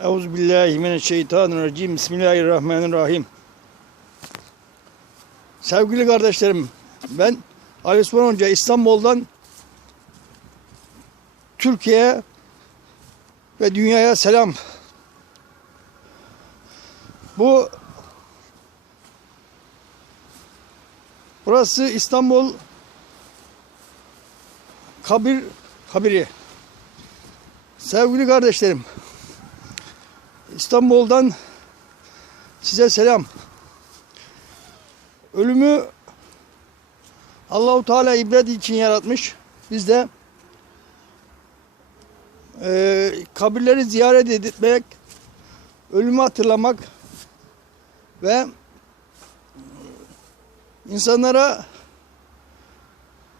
Euzubillahimineşşeytanirracim. Bismillahirrahmanirrahim. Sevgili kardeşlerim, ben Ali Osman Hoca İstanbul'dan Türkiye'ye ve dünyaya selam. Bu burası İstanbul kabir kabiri. Sevgili kardeşlerim, İstanbul'dan size selam. Ölümü Allahu Teala ibret için yaratmış. Biz de e, kabirleri ziyaret etmek, ölümü hatırlamak ve insanlara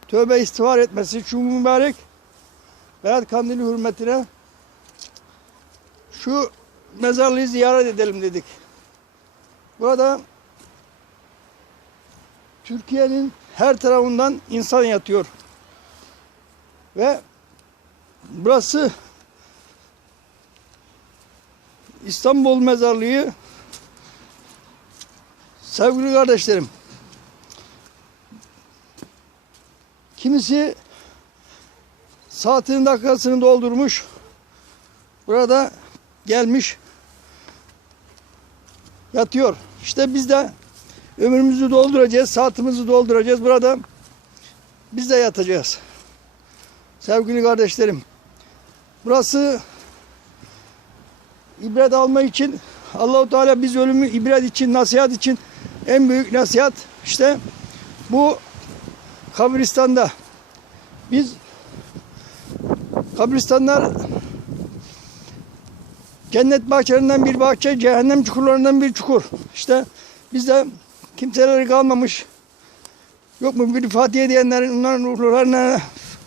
tövbe istiğfar etmesi şu mübarek Berat Kandili hürmetine şu mezarlığı ziyaret edelim dedik. Burada Türkiye'nin her tarafından insan yatıyor. Ve burası İstanbul mezarlığı sevgili kardeşlerim kimisi saatinin dakikasını doldurmuş burada gelmiş yatıyor. İşte biz de ömrümüzü dolduracağız, saatimizi dolduracağız. Burada biz de yatacağız. Sevgili kardeşlerim, burası ibret alma için Allahu Teala biz ölümü ibret için, nasihat için en büyük nasihat işte bu kabristanda biz kabristanlar cennet bahçelerinden bir bahçe, cehennem çukurlarından bir çukur. İşte bizde kimseleri kalmamış. Yok mu bir Fatiha diyenlerin, onların ruhlarına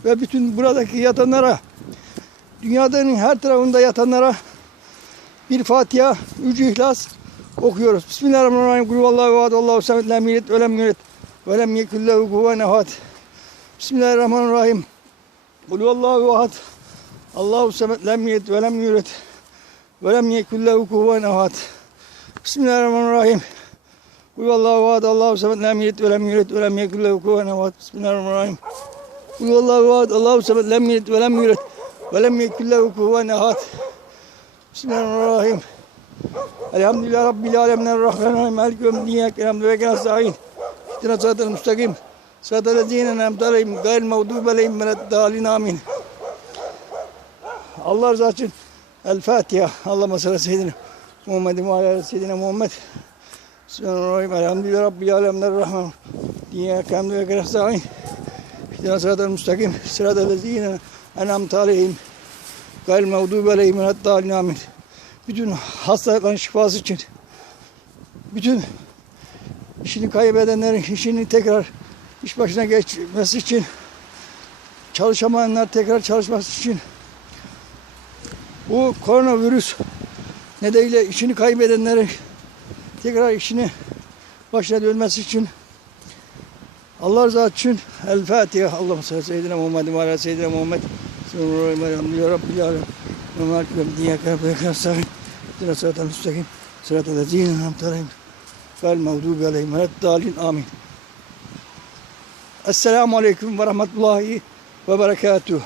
ve bütün buradaki yatanlara, dünyanın her tarafında yatanlara bir Fatiha, üç ihlas okuyoruz. Bismillahirrahmanirrahim. Kul vallahu ehad, Allahu samet, lem yelid ve lem yulad ve lem yekun lehu kufuven ehad. Bismillahirrahmanirrahim. Kul vallahu ehad, Allahu samet, lem yelid ve lem yulad ve lem yekun lehu kufuven ehad. Bismillahirrahmanirrahim. Kul vallahu ehad, Allahu samet, lem yelid ve lem yulad ve lem yekun lehu kufuven ehad. Bismillahirrahmanirrahim. Kul vallahu ehad, Allahu samet, lem yelid ve lem yulad ve lem yekun lehu kufuven ehad. Bismillahirrahmanirrahim. Elhamdülillah Rabbil alemin errahmanirrahim. Malik ve müddiyek elhamdü ve sa'in. İhtina sıratel müstakim. Sıratel lezine nemte aleyhim. Gayril mağdubi aleyhim veleddâlin amin. Allah rızası için El Fatiha. Allah salli seyyidina Muhammedin ve ala seyyidina Muhammed. Bismillahirrahmanirrahim. Elhamdülillah Rabbil alemin errahman. Diyek hamdü ve gene sa'in. İhtina sıratel müstakim. Sıratel lezine enamte aleyhim. Gayril mağdubi aleyhim veleddâlin amin bütün hastalıkların şifası için, bütün işini kaybedenlerin işini tekrar iş başına geçmesi için, çalışamayanlar tekrar çalışması için, bu koronavirüs nedeniyle işini kaybedenlerin tekrar işini başına dönmesi için Allah rızası için El Fatiha. Allah'ım sallallahu seyyidine Muhammed ve ala seyyidine Muhammed. Sallallahu aleyhi ve ya Rabbi ya Rabbi. Ve malikum diyek Rabbi ya Rabbi. Sıra sıratel müstakim. Sıratel lezine hamtarayim. Fel mevdubi aleyhim. Ve dalin amin. Esselamu aleyküm ve rahmetullahi ve berekatuhu.